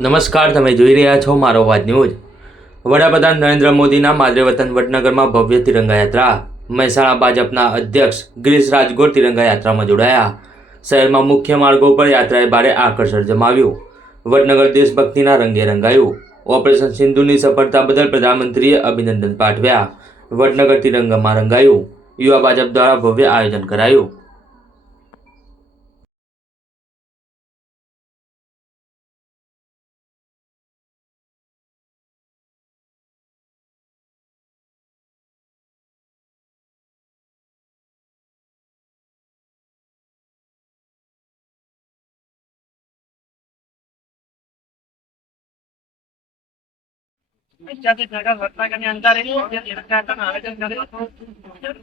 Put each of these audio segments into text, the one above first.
નમસ્કાર, તમે જોઈ રહ્યા છો મારો અવાજ ન્યૂઝ. વડાપ્રધાન નરેન્દ્ર મોદીના માદરે વતન વડનગરમાં ભવ્ય તિરંગા યાત્રા મહેસાણા ભાજપના અધ્યક્ષ ગિરીશ રાજગોર તિરંગા યાત્રામાં જોડાયા. શહેરમાં મુખ્ય માર્ગો પર યાત્રાએ ભારે આકર્ષણ જમાવ્યું. વડનગર દેશભક્તિના રંગે રંગાયું. ઓપરેશન સિંધુની સફળતા બદલ પ્રધાનમંત્રીએ અભિનંદન પાઠવ્યા. વડનગર તિરંગામાં રંગાયું. યુવા ભાજપ દ્વારા ભવ્ય આયોજન કરાયું.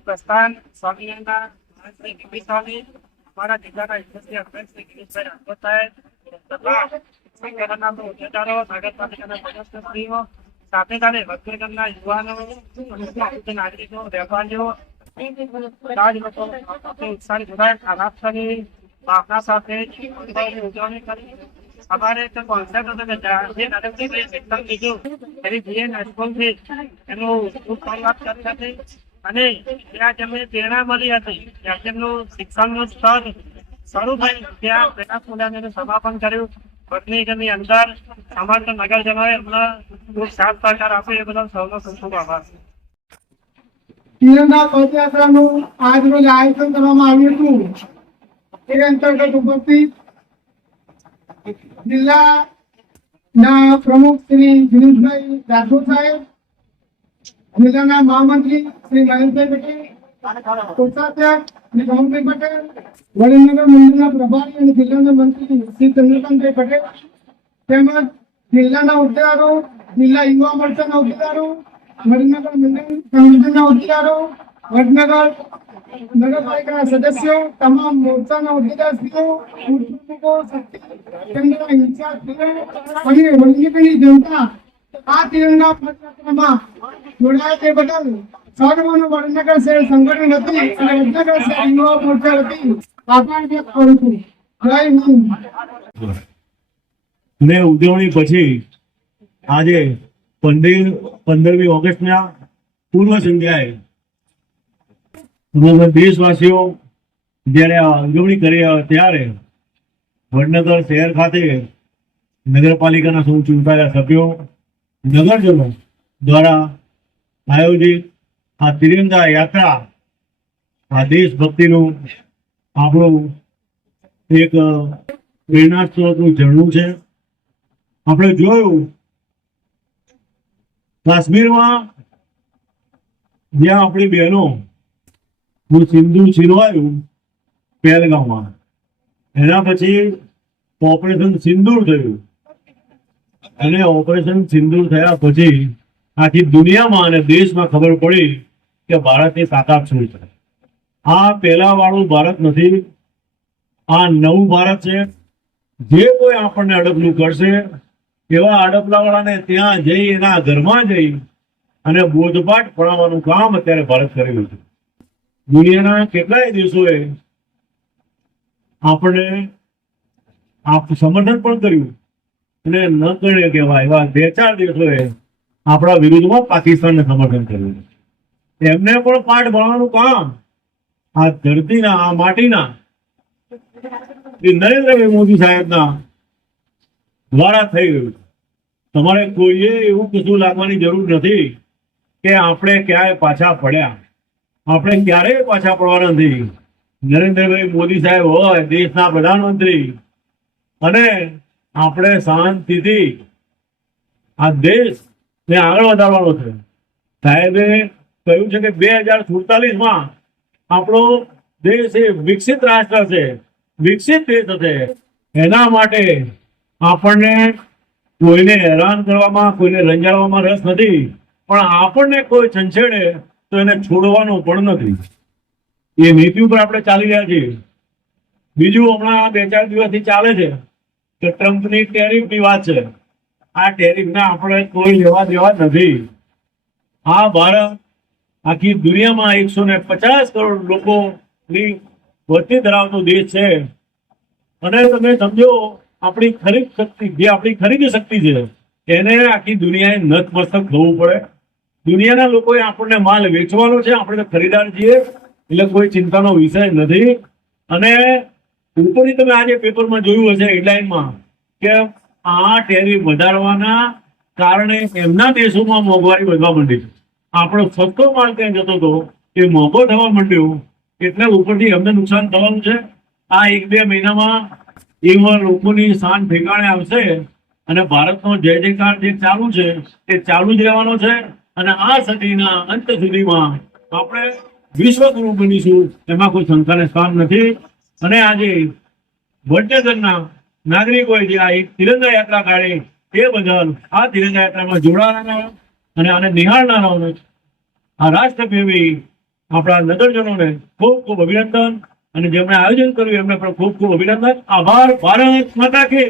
પ્રસ્થાન સાથે સાથે વડનગરના યુવાનો, નાગરિકો, વેપારીઓ, ઉત્સાહી જોડાયા. આ રાષ્ટ્રની ભાવના સાથે ઉજવણી કરી અમારે તો કોન્સેપ્ટ હતો કે જે નરેન્દ્રભાઈએ શિક્ષણ લીધું એની જે નજકોલથી એનું ખૂબ શરૂઆત કરી હતી. અને ત્યાં જેમને પ્રેરણા મળી હતી. ત્યાં તેમનું શિક્ષણનું સ્તર શરૂ થયું. ત્યાં પ્રકાશ સ્કૂલનું સમાપન કર્યું. વડનગરની અંદર સમર્થ નગરજનોએ એમના ખૂબ સાથ સહકાર આપ્યો. એ બદલ સૌનો ખૂબ ખૂબ આભાર. તિરંગા પદયાત્રાનું આજ રોજ આયોજન કરવામાં આવ્યું હતું. એ અંતર્ગત ઉપસ્થિત જિલ્લાના પ્રમુખ શ્રી દિનેશભાઈ રાઠોડ સાહેબ જિલ્લાના મહામંત્રી શ્રી મહેશભાઈ પટેલ કોષાધ્યક્ષ શ્રી કમલભાઈ પટેલ વડીનગર મંદિરના પ્રભારી અને જિલ્લાના મંત્રી શ્રી ચંદ્રકાંતભાઈ પટેલ તેમજ જિલ્લાના હોદ્દેદારો જિલ્લા યુવા મોરચાના હોદ્દેદારો વડનગર મંડળ સંગઠનના હોદ્દેદારો વડનગર, નગરપાલિકાના સદસ્યો, તમામ મોરચાના હોદ્દેદારશ્રીઓ અને વડનગરની જનતા, આ તિરંગા પદયાત્રામાં જોડાયા તે બદલ સર્વનું વડનગર શહેર સંગઠન હતી અને વડનગર શહેર યુવા મોરચા હતી આભાર વ્યક્ત કરું છું. જય હિન્દ. ને ઉજવણી પછી આજે પંદર, પંદરમી ઓગસ્ટના પૂર્વ સંધ્યાએ દેશવાસીઓ, જ્યારે આ ઉજવણી કરી ત્યારે વડનગર શહેર ખાતે નગરપાલિકાના સૌ ચૂંટાયેલા સભ્યો, નગરજનો દ્વારા આયોજિત આ તિરંગા યાત્રા આ દેશભક્તિનું આપણું એક પ્રેરણાસ્ત્રોતનું ઝરણું છે. આપણે જોયું, કાશ્મીરમાં જ્યાં આપણી બહેનો નું સિંધુ છીનવાયું પહેલગામમાં. એના પછી ઓપરેશન સિંદૂર થયું. અને ઓપરેશન સિંદૂર થયા પછી આખી દુનિયામાં અને દેશમાં ખબર પડી કે ભારતની તાકાત શું છે. આ પહેલા વાળું ભારત નથી. આ નવું ભારત છે. જે કોઈ આપણને અડપલું કરશે, એવા અડપલાવાળાને ત્યાં જઈ, એના ઘરમાં જઈ અને બોધપાઠ ભણાવવાનું કામ અત્યારે ભારત કરી રહ્યું છે. દુનિયાના કેટલાય દેશોએ આપણે આપ સમર્થન પણ કર્યું અને ન કરે કહેવાય. એવા બે ચાર દેશોએ આપણા વિરુદ્ધમાં પાકિસ્તાનને સમર્થન કર્યું. એમને પણ પાઠ ભણવાનું કામ આ ધરતીના, આ માટીના. નરેન્દ્રભાઈ મોદી સાહેબના દ્વારા થઈ ગયું તમારે કોઈએ એવું કશું લાગવાની જરૂર નથી કે આપણે ક્યાંય પાછા પડ્યા. આપણે ક્યારેય પાછા પડવાના નથી. નરેન્દ્રભાઈ મોદી સાહેબ હોય, દેશના પ્રધાનમંત્રી. અને આપણે શાંતિથી આ દેશને આગળ વધારવાનો છે. સાહેબે કહ્યું છે કે બે હજાર સુડતાલીસમાં આપણો દેશ એ વિકસિત રાષ્ટ્ર છે, વિકસિત દેશ હશે. એના માટે આપણને કોઈને હેરાન કરવામાં, કોઈને રંજાડવામાં રસ નથી. પણ આપણને કોઈ છંછેડે તો એને છોડવાનો પણ નથી. એ નીતિ ઉપર આપણે ચાલી રહ્યા છીએ. બીજું હમણાં બે ચાર દિવસથી ચાલે છે કે ટ્રમ્પની ટેરિફની વાત છે. આ ટેરિફના આપણે કોઈ લેવા દેવા નથી. આ ભારત આખી દુનિયામાં એકસો ને પચાસ કરોડ લોકોની વસ્તી ધરાવતો દેશ છે. અને તમે સમજો, આપણી ખરીદ શક્તિ, જે આપણી ખરીદ શક્તિ છે, એને આખી દુનિયાએ નતમસ્તક થવું પડે. દુનિયાના લોકોએ આપણને માલ વેચવાનો છે, આપણે ખરીદાર છીએ, એટલે કોઈ ચિંતાનો વિષય નથી. અને ઉપરથી તમે આજે પેપરમાં જોયું હશે, હેડલાઇનમાં, કે આ ટેરિફ વધારવાના કારણે એમના દેશોમાં મોંઘવારી વધવા માંડી છે. આપણો સસ્તો માલ ત્યાં જતો હતો, એ મોંઘો થવા માંડ્યો, એટલે ઉપરથી એમને નુકસાન થવાનું છે. આ એક બે મહિનામાં એવા લોકોની શાન ઠેકાણે આવશે, અને ભારતનો જય જયકાર જે ચાલુ છે, એ ચાલુ જ રહેવાનો છે. અને આ સદીના અંત સુધીમાં આપણે વિશ્વગુરુ બનીશું, એમાં કોઈ શંકાને સ્થાન નથી. અને આજે વડનગરના નાગરિકોએ જે આ તિરંગા યાત્રા કાઢી, એ બદલ આ તિરંગા યાત્રામાં જોડાનારા અને આને નિહાળનારાઓને આ રાષ્ટ્રપ્રેમી આપણા નગરજનોને ખૂબ ખૂબ અભિનંદન. અને જેમણે આયોજન કર્યું, એમને પણ ખૂબ ખૂબ અભિનંદન. આભાર, ભારત માતા કે